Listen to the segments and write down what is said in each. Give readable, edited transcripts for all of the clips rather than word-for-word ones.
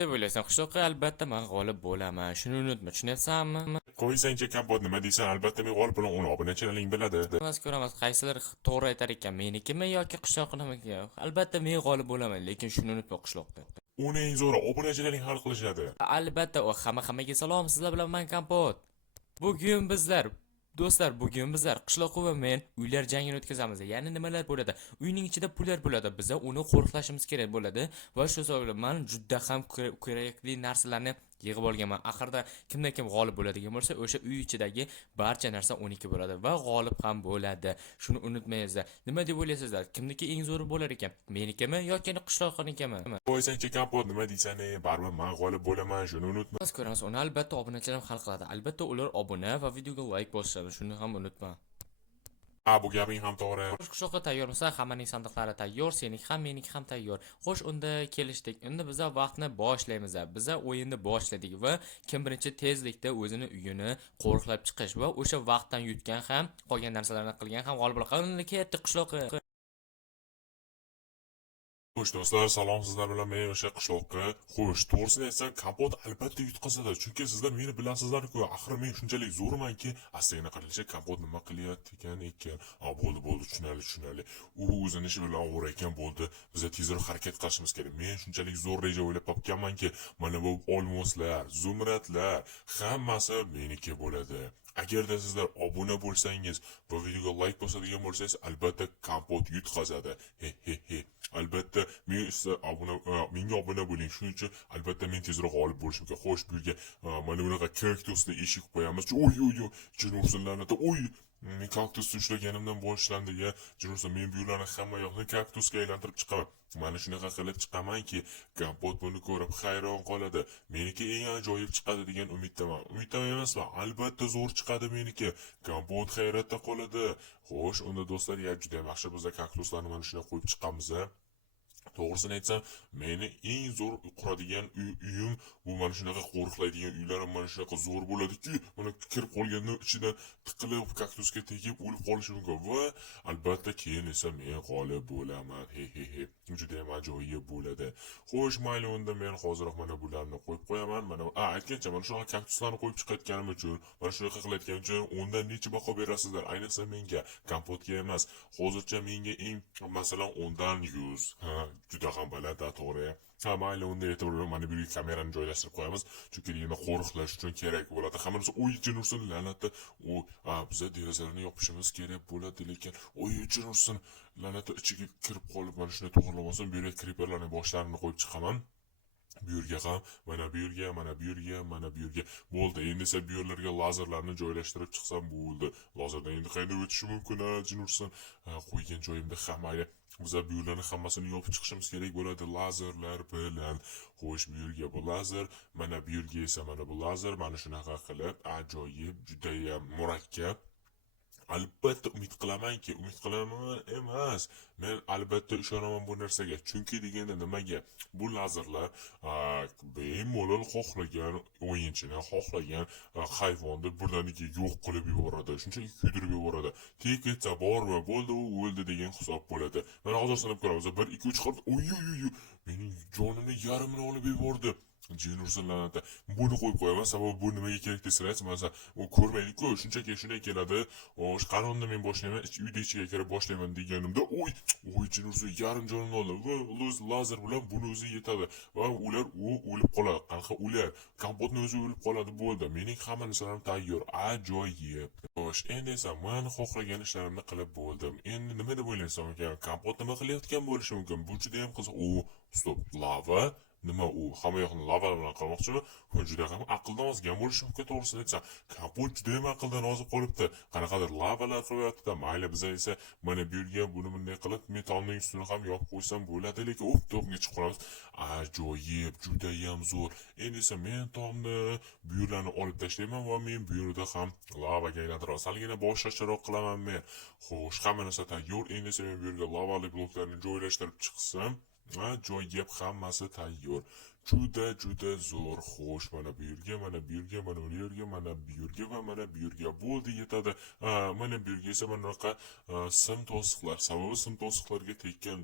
deb o'ylaysan, qishloqqa albatta men g'olib bo'laman. Shuni unutma, tushunyapsanmi? Qo'ysangchi kompot nima deysan, albatta men g'olib bo'laman, uni obunachilaring biladi. Ko'ramiz, qaysidir to'g'ri aytar ekan, menikimi yoki qishloqnimiki. Albatta men g'olib bo'laman, lekin shuni unutma qishloqda. Uni eng zo'ri obunachilaring hal qilishadi. Albatta, o hammaga salom, sizlar bilan men Kompot. Bugun bizlar Do'stlar, bugun bizlar qishloq va men uylar jangini o'tkazamiz. Ya'ni nimalar bo'ladi? Uyning ichida pullar bo'ladi. Biz uni qo'riqlashimiz kerak bo'ladi va shu sababli men juda ham kerakli narsalarni yig'ib olganman. Axirda kimdan kim g'olib bo'ladigan bo'lsa, o'sha uy ichidagi barcha narsa 12 bo'ladi va g'olib ham bo'ladi. Shuni unutmaysizlar. Nima deb o'ylaysizlar? Kimniki eng zo'ri bo'lar ekan? Menikimi yoki qishloqnikimi? Qo'ysangchi kompot nima deysan, baribir men g'olib bo'laman, shuni unutma. Biz ko'ramiz, uni albatta obunachilar hal qiladi. Albatta ular obuna va videoga like bosishadi. Shuni ham unutma. Bu gaping ham to'g'ri. Qishloqqa tayyormisa, hammaning sandiqlari tayyor, seniki ham, meniki ham tayyor. Xo'sh, unda kelishdik. Endi biz vaqtni boshlaymiz. Biz o'yinni boshladik va kim birinchi tezlikda o'zini uyini qo'riqlab chiqish va o'sha vaqtdan yutgan ham, qolgan narsalarni qilgan ham g'olib bo'ladi. Qani ketdi qishloqqa. Xo'sh do'stlar, salom, sizlar bilan men o'sha qishloqqa. Xo'sh, to'g'risini aytsam, kompot albatta yutqazadi, chunki sizlar meni bilasizlar-ku, axir men shunchalik zo'rmanki, astagina qarasha kompot nima qilyapti ekan. Bo'ldi, tushunarli. U o'zini ishi bilan o'rayotgan bo'ldi. Biz tezroq harakat qilishimiz kerak. Men shunchalik zo'r reja o'ylab topganmanki, mana bu olmoslar, zumradlar hammasi meniki bo'ladi. Agarda sizlar obuna bo'lsangiz va videoga like bosadigan bo'lsangiz, albatta kompot yutqazadi. Albatta men esa menga obuna bo'ling. Shuning uchun albatta men tezroq g'olib bo'lishim kerak. Xo'sh, bu yerga mana bunaqa kaktusni eshik qo'yamiz. Oy, jinursinlarni men kaktusni ushlaganimdan boshlandi ya. Jinursin, men bu yerlarni hamma yoqni kaktusga aylantirib chiqaman. Mana shunaqa qilib chiqamanki, kompot buni ko'rib hayron qoladi. Meniki eng ajoyib chiqadi degan umiddaman. Umiddaman emasman, albatta zo'r chiqadi meniki. Kompot hayratda qoladi. Xo'sh, unda do'stlar, juda yaxshi biz kaktuslarni mana shunday qo'yib chiqamiz. To'g'risini aytsam, meni eng zo'r quradigan uyim bu mana shunaqa qo'riqlaydigan uylar mana shunaqa zo'r bo'ladiki, mana kirib qolgandan ichidan tiqilib kaktusga tegib o'lib qolishi mumkin va albatta keyin esa men g'olib bo'laman. Juda ham ajoyib bo'ladi. Xo'sh, mayli, unda men hozirroq mana bularni qo'yib qo'yaman. Mana aytgancha, mana shunaqa kaktuslarni qo'yib chiqayotganim uchun, mana shunaqa qilayotganim uchun undan necha baho berasizlar? Ayniqsa menga, kompotga emas. Hozircha menga eng masalan 10 dan 100. Juda ham baland, to'g'ri. Mayli, unda e'tibor mana bu kamerani joylashtirib qo'yamiz, chunki yana qo'riqlash uchun kerak bo'ladi. Hammasi o'yinchi nursin la'nati. Biz derazalarni yopishimiz kerak bo'ladi, lekin o'yinchi nursin la'nati ichiga kirib qolib, mana shunday to'g'rilab olsam, bu yerga kriperlarni boshlarini qo'yib chiqaman. Bu yerga ham, mana bu yerga bo'ldi. Endi esa bu yerlarga lazerlarni joylashtirib chiqsam bo'ldi. Lazerdan endi qayerda o'tishi mumkin, jinursin. Qo'ygan joyimda hamma biz bu yerlarni hammasini yopib chiqishimiz kerak bo'ladi lazerlar bilan. Xo'sh, bu yerga bu lazer, mana bu yerga esa mana bu lazer, mana shunaqa qilib ajoyib, juda ham murakkab. Albatta umid qilaman emas. Men albatta ishonaman bu narsaga. Chunki deganda nimaga? Bu lazerlar bemalol xohlagan o'yinchini, xohlagan hayvonni birdaniga yo'q qilib yuboradi. Shunchaki kuydirib yuboradi. Tek etsa bormi, bo'ldi, u o'ldi degan hisob bo'ladi. Mana hozir sanab ko'ramiz. 1 2 3 qilib, mening jonimni yarmini olib yubordi. Jinursin la'nati. Buni qo'yib qo'yaman, sababi bu nimaga kerak desalaringiz, masalan, u ko'rmaydi-ku, shunchaki shunday keladi. Qanonni men boshlayman, uyda ichiga kirib boshlayman deganimda, Jinursin yarim jonini oldi va o'z lazer bilan buni o'zi yetadi va ular o'lib qoladi. Qanaqa ular? Kompotni o'zi o'lib qoladi, bo'ldi. Mening hamma narsalarim tayyor, ajoyib. Xo'sh, endi esa men xohlagan ishlarimni qilib bo'ldim. Endi nima deb o'ylaysan ekan? Kompot nima qilayotgan bo'lishi mumkin? Bu juda ham qiziq. Stop, lava. Nima u? Hamma yoqni lava bilan qilmoqchimi? Juda ham aqldan ozgan bo'lishi mumkin, to'g'risini aytsam. Kompot juda ham aqldan ozib qolibdi. Qanaqadir lavalar qilyapti. Mayli, biz esa mana bu yerga buni bunday qilib metalning ustini ham yopib qo'ysam bo'ladi, lekin to'pga chiqib qolamiz. Ajoyib, juda ham zo'r. Endi esa men tomni bu yerlarni olib tashlayman va men bu yerda ham lavaga aylantiraman. Salgina boshqacharoq qilaman men. Xo'sh, hamma narsa tayyor. Endi esa men bu yerga lavali bloklarni joylashtirib chiqsam, joyga hammasi tayyor. juda zo'r. Xo'sh, mana bu yerga, mana bu yerga, mana bu yerga, mana bu yerga va mana bu yerga bo'ldi yetadi. Mana bu yerga esa mana bunaqa sim to'siqlar. Sababi sim to'siqlarga tekkan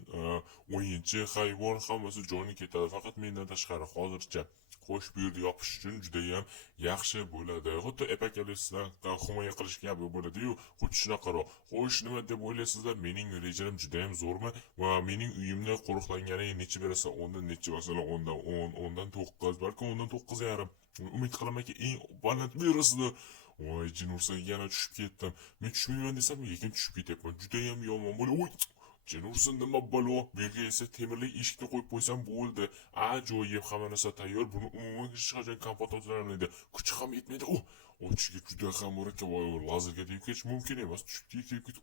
o'yinchi hayvon hammasi joni ketadi, faqat mendan tashqari hozircha. Xo'sh, bu yerda yopish uchun juda ham yaxshi bo'ladi. Xuddi epakalisdan himoya qilish kabi bo'ladi-yu, xuddi shunaqaroq. Xo'sh, nima deb o'ylaysizlar? Mening rejalarim juda ham zo'rmi? Va mening uyimni qo'riqlanganiga necha berasa, 10 dan necha, masalan 10 dan 10, 10 dan 9, balki 10 dan 9,5. Umid qilamanki, eng baland berasizlar. Voy, jin ursa yana tushib ketdim. Men tushmayman desam, lekin tushib ketyapman. Juda ham yomon bo'ldi. Voy, jin ursin nima balo. Bu yerga esa temirlik eshikni qo'yib qo'ysam bo'ldi. Ajoyib, hamma narsa tayyor. Buni umuman hech qachon kompot o'tirolmaydi. Kuchi ham yetmaydi. Ochishga juda ham murakkab. Lazerga tegib ketish mumkin emas. Tushib ketib,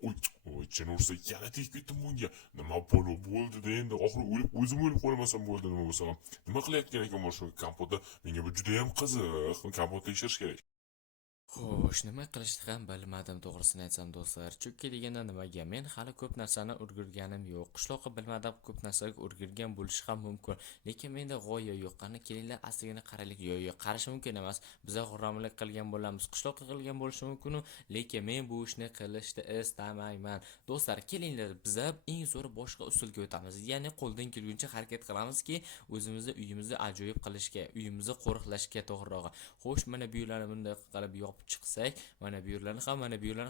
voy, jin ursa yana tegib ketdim bunga. Nima bo'ldi endi? Oxiri o'zim o'lib qolmasam bo'ldi, nima bo'lsa ham. Nima qilayotgan ekan mana shu kompotda? Menga bu juda ham qiziq. Kompot tekshirish kerak. Xo'sh, nima qilishni ham bilmadim, to'g'risini aytsam do'stlar. Chunki deganda nimaga? Men hali ko'p narsani o'rganganim yo'q. Qishloqqa bilmadim, ko'p narsaga o'rgangan bo'lishi ham mumkin. Lekin menda g'oya yo'q. Qani kelinglar, asligini qaraylik. Yo'q, qarash mumkin emas. Biz g'urramlik qilgan bo'lamiz, qishloqqa qilgan bo'lishi mumkin, lekin men bu ishni qilishni istamayman. Do'stlar, kelinglar, biz eng zo'ri boshqa usulga o'tamiz. Ya'ni qo'ldan kelguncha harakat qilamizki, o'zimizni uyimizni ajoyib qilishga, uyimizni qo'riqlashga to'g'rirog'i. Xo'sh, mana bu yerlarni bunday qilib yopib chiqsak, mana bu yerlarni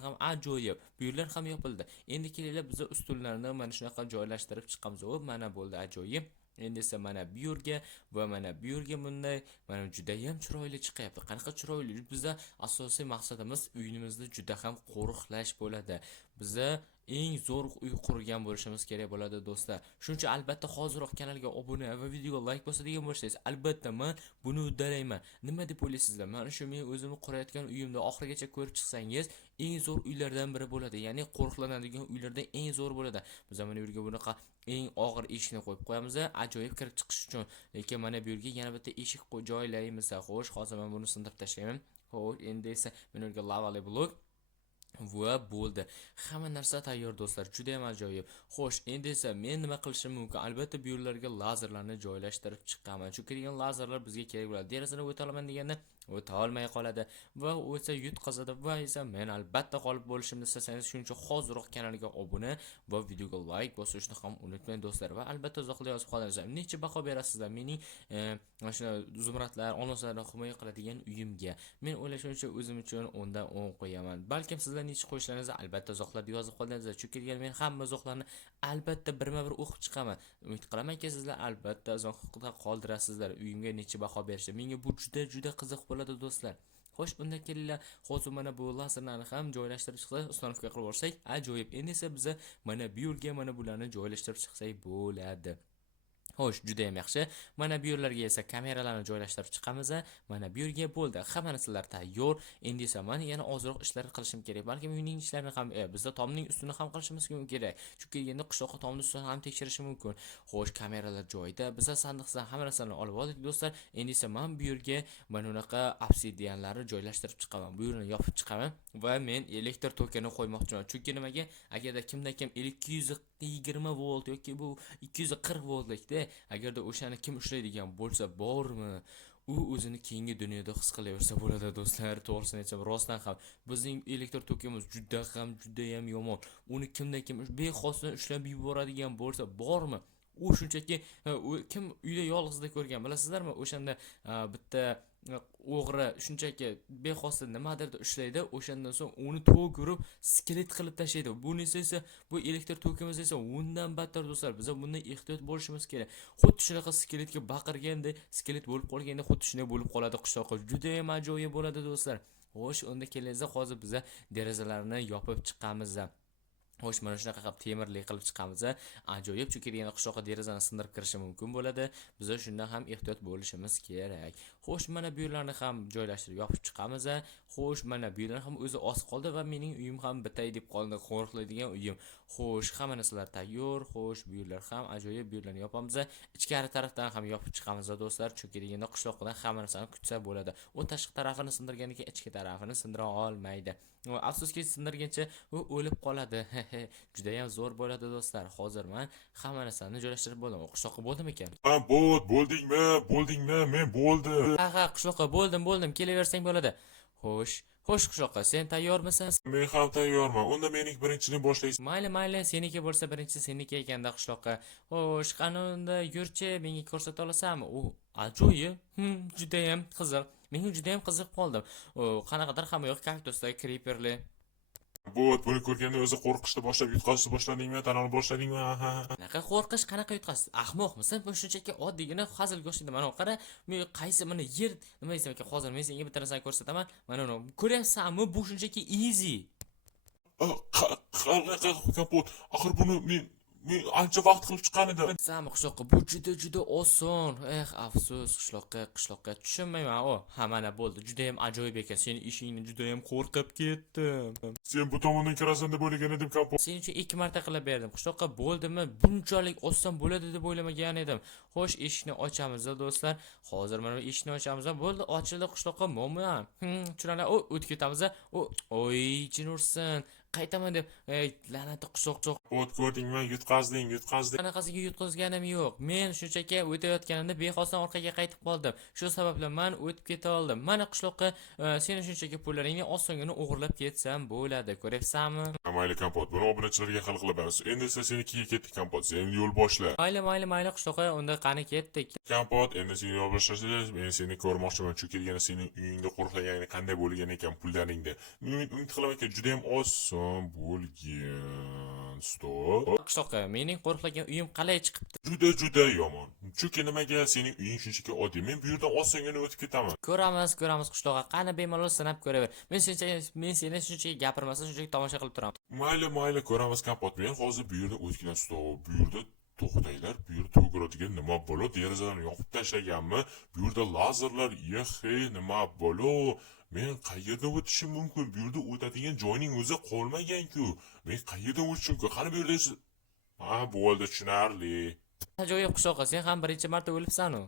ham ajoyib. Bu yerlar ham yopildi. Endi kelinglar, biz ustunlarni mana shunaqa joylashtirib chiqamiz. Mana bo'ldi, ajoyib. Endi esa mana bu yerga va mana bu yerga bunday mana juda ham chiroyli chiqyapti. Qanaqa chiroyli? Bizda asosiy maqsadimiz uyimizni juda ham qo'riqlash bo'ladi. Biza eng zo'r uy qurgan bo'lishimiz kerak bo'ladi do'stlar. Shuncha albatta hoziroq kanalga obuna va videoga like bosadigan bo'lsangiz, albatta men buni uddalayman. Nima deb o'ylaysizlar? Mana shu men o'zimni qurayotgan uyimda oxirigacha ko'rib chiqsangiz, eng zo'r uylardan biri bo'ladi. Ya'ni qo'riqlanadigan uylardan eng zo'r bo'ladi. Biz mana bu yerga bunaqa eng og'ir eshikni qo'yib qo'yamiz, ajoyib kirib chiqish uchun. Lekin mana bu yerga yana bitta eshik joylaymiz. Xo'sh, hozir men buni sindirib tashlayman. Xo'sh, endi esa men yerga lavali blok va bo'ldi. Hamma narsa tayyor do'stlar, juda ham ajoyib. Xo'sh, endi esa men nima qilishim mumkin? Albatta bu yerlarga lazerlarni joylashtirib chiqaman. Chunki degan lazerlar bizga kerak bo'ladi. Derazani o'ta olaman deganda o'ta olmay qoladi va o'tsa yutqazadi va esa men albatta qolib bo'lishimni istasangiz, shuning uchun hoziroq kanalga obuna va videoga like bosishni ham unutmang do'stlar. Va albatta uzoqda yozib qolinglar. Necha baho berasizlar mening mana shu zumradlar, olmoslarni himoya qiladigan uyimga? Men o'ylashimcha o'zim uchun 10 dan 10 qo'yaman. Balkim sizlar necha qo'yishlaringizni albatta uzoqlarda yozib qolinglar. Chunki men hamma uzoqlarni albatta birma-bir o'qib chiqaman. Umid qilamanki sizlar albatta uzoqda qoldirasizlar uyimga necha baho berishni. Menga bu juda qiziq bo'ladi do'stlar. Xo'sh, unda kelinglar, hozir mana bu lazerlarni ham joylashtirib chiqsak, ustanovka qilib olsak, ajoyib. Endi esa biz mana bu yerga mana bularni joylashtirib chiqsak bo'ladi. Xo'sh, juda ham yaxshi. Mana bu yerlarga esa kameralarni joylashtirib chiqamiz. Mana bu yerga bo'ldi. Hamma narsalar tayyor. Endi esa men yana ozroq ishlar qilishim kerak. Balki uyning ishlarini ham, bizda tomning ustini ham qilishimiz kerak. Chunki endi qishloqqa tomning ustini ham tekshirishim mumkin. Xo'sh, kameralar joyida. Biz sandiqdan hamma narsani olib oldik do'stlar. Endi esa men bu yerga mana bunaqa obsidianlarni joylashtirib chiqaman. Bu yerni yopib chiqaman va men elektr tokini qo'ymoqchiman. Chunki nimaga? Agarda kim 220 volt yoki bu 240 voltlikda agarda o'shani kim ushlaydigan bo'lsa, bormi? U o'zini keyingi dunyoda his qilaversa bo'ladi do'stlar. To'g'risini aytsam, rostdan ham bizning elektr tokimiz juda ham yomon. Uni kim bexosdan ushlab yuboradigan bo'lsa, bormi? U shunchaki kim uyda yolg'izda ko'rgan, bilasizlarmi? O'shanda bitta o'g'ri shunchaki bexosdan nimadir ushlaydi, o'shandan so'ng uni to'g'irib skelet qilib tashlaydi. Bunisi esa bu elektr tokimiz esa undan battar do'stlar. Biz bundan ehtiyot bo'lishimiz kerak. Xuddi shunaqa skeletga baqirganda, skelet bo'lib qolganda xuddi shunday bo'lib qoladi qishloqqa. Juda ham ajoyib bo'ladi do'stlar. Xo'sh, unda kelinglar, hozir biz derazalarni yopib chiqamiz. Xo'sh, mana shunaqa qilib temirli qilib chiqamiz. Ajoyib, chunki degan qishloqqa derazani sindirib kirishi mumkin bo'ladi. Biz shundan ham ehtiyot bo'lishimiz kerak. Xo'sh, mana bu yerlarni ham joylashtirib yopib chiqamiz. Xo'sh, mana bu yerlar ham o'zi oz qoldi va mening uyim ham bitay deb qoldi, qo'riqlaydigan uyim. Xo'sh, hamma narsalar tayyor. Xo'sh, bu yerlar ham ajoyib, bu yerlarni yopamiz. Ichkari tarafdan ham yopib chiqamiz do'stlar, chunki deganda qishloqdan hamma narsani kutsa bo'ladi. U tashqi tarafini sindirganiga ichki tarafini sindira olmaydi. Afsuski sindirgancha u o'lib qoladi. Juda ham zo'r bo'ladi do'stlar. Hozir men hamma narsani joylashtirib bo'ldim. Qishloqqa bo'ldimikan? Bo'ldingmi? Men bo'ldim. Ha, qishloqqa bo'ldim. Kelaversang bo'ladi. Xo'sh qishloqqa, sen tayyormisan? Men ham tayyorman. Unda mening birinchilik boshlaysiz. Mayli, seniki bo'lsa birinchi seniki ekanda qishloqqa. Xo'sh, qani unda yurchi, menga ko'rsata olasanmi? U ajoyib. Juda ham qiziq. Men juda ham qiziqib qoldim. Qanaqadir hamma yoq kaktuslar, creeperli. Buni ko'rganda o'zi qo'rqishni yutqazishni boshladingmi? Tan olib boshladingmi? Qanaqa qo'rqish, qanaqa yutqasiz? Ahmoqmisan? Bu shunchaki oddiygina hazilga o'xshaydi. Mana qara, men qaysi mana yer nima desam ekan, hozir men senga bitta narsani ko'rsataman. Mana uni ko'ryapsanmi? Bu shunchaki easy. Qanaqa kapot? Axir buni men ancha vaqt qilib chiqqan edim. Sam qishloqqa bu juda oson. Afsus qishloqqa tushunmayman. Ha mana bo'ldi. Juda ham ajoyib ekan. Seni ishingni juda ham qo'rqib ketdim. Sen bu tomondan kirasan deb o'ylagan edim kapot. Sen uchun 2 marta qilib berdim. Qishloqqa bo'ldimi? Bunchalik oson bo'ladi deb o'ylamagan edim. Xo'sh, eshikni ochamiz do'stlar. Hozir mana eshikni ochamiz. Bo'ldi, ochildi qishloqqa. Mo'min. Tushunarli. O'tib ketamiz. Oy, jin ursin. Qaytaman deb, la'nati qishloqchoq. Bot ko'rdingmi? Yutqazding. Qanaqasiga yutqazganim yo'q. Men shunchaki o'tayotganimda bexosdan orqaga qaytib qoldim. Shu sababli men o'tib keta oldim. Mana qishloqqa seni shunchaki pullaringni osongina o'g'irlab ketsam bo'ladi. Ko'ryapsanmi? Mayli kompot, buni obunachilarga hal qilib beramiz. Endi esa senikiga ketdik kompot. Sen yo'l boshla. Mayli qishloqqa, unda qani ketdik. Kompot, endi sen yo'l boshlashda men seni ko'rmoqchiman. Chunki yana sening uyingda qo'riqlaganing qanday bo'lgan ekan pullaringda. Umid qilaman juda ham oson bo'lgan. Stop. Qishloqqa, mening qo'riqlagan uyim qalay chiqibdi? Juda yomon. Chunki nimaga sening uying shunchaki oddiy. Men bu yerdan osongina o'tib ketaman. Ko'ramiz qishloqqa. Qani bemalol sinab ko'raver. Men seni shunchaki gapirmasam, shunchaki tomosha qilib turaman. Mayli ko'ramiz kompot. Men hozir bu yerda o'tgan stop. Bu yerda to'xtanglar, bu yerda to'g'riradigan nima bo'ladi? Derazalarni yopib tashlaganmi? Bu yerda lazerlar, nima bo'ladi? Men qayerda o'tishim mumkin? Bu yerda o'tadigan joyning o'zi qolmagan-ku. Men qayerdan o'tishim mumkin? Qani bu yerda bo'ldi, tushunarli. Ajoyib qishloqqa, sen ham birinchi marta o'libsan-ku.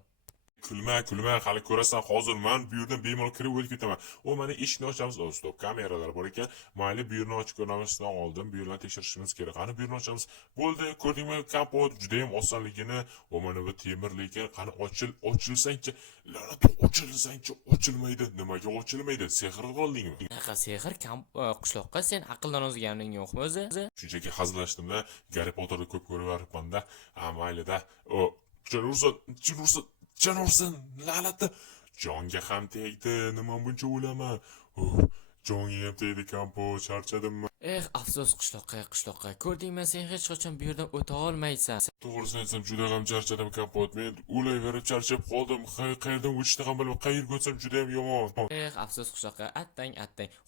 Kulma, hali ko'rasan. Hozir men bu yerdan bemalol kirib o'tib ketaman. Mana eshikni ochamiz. Stop, kameralar bor ekan. Mayli, bu yerni ochib ko'rishdan oldin bu yerni tekshirishimiz kerak. Qani bu yerni ochamiz. Bo'ldi, ko'rdingmi? Kapot juda ham osonligini. Mana bu temir lekin qani ochilsangchi, la'nat ochilsangchi ochilmaydi. Nimaga ochilmaydi? Sehr qoldingmi? Qanaqa sehr qishloqqa, sen aqldan ozganing yo'qmi o'zi? Shunchaki hazillashdimda, Garri Potterni ko'p ko'ryapman-da. Mayli-da. Jon ursin, la'nati. Jonga ham tegdi. Nima buncha o'laman? Jonga ham tegdi kompot, charchadimmi? Afsus qishloqqa. Ko'rdingmi, sen hech qachon bu yerdan o'ta olmaysan. To'g'risini aytsam, juda ham charchadim kompot. Men o'layverib charchab qoldim. Qayerdan o'tishni ham bilmay, qayerga o'tsam juda ham yomon. Afsus qishloqqa, attang.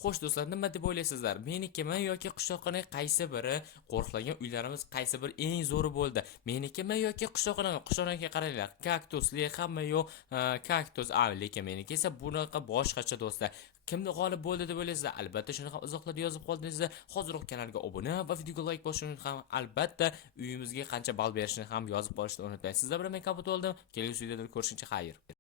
Xo'sh do'stlar, nima deb o'ylaysizlar? Menikimi yoki qishloqning qaysi biri qo'riqlagan uylarimiz qaysi bir eng zo'ri bo'ldi? Menikimi yoki qishloqniki qaranglar. Kaktusli hamma yo'q, kaktus. Lekin meniki esa bunaqa boshqacha do'stlar. Kimni g'olib bo'ldi deb o'ylaysizlar? Albatta shuni ham izohlarda yozib qoldingizlar. Hozirroq kanalga obuna va videoga like bosishni ham, albatta uyimizga qancha ball berishni ham yozib qolishni unutmang. Sizlar bilan men Kapot bo'ldim. Kelgusi videoda ko'rishguncha xayr.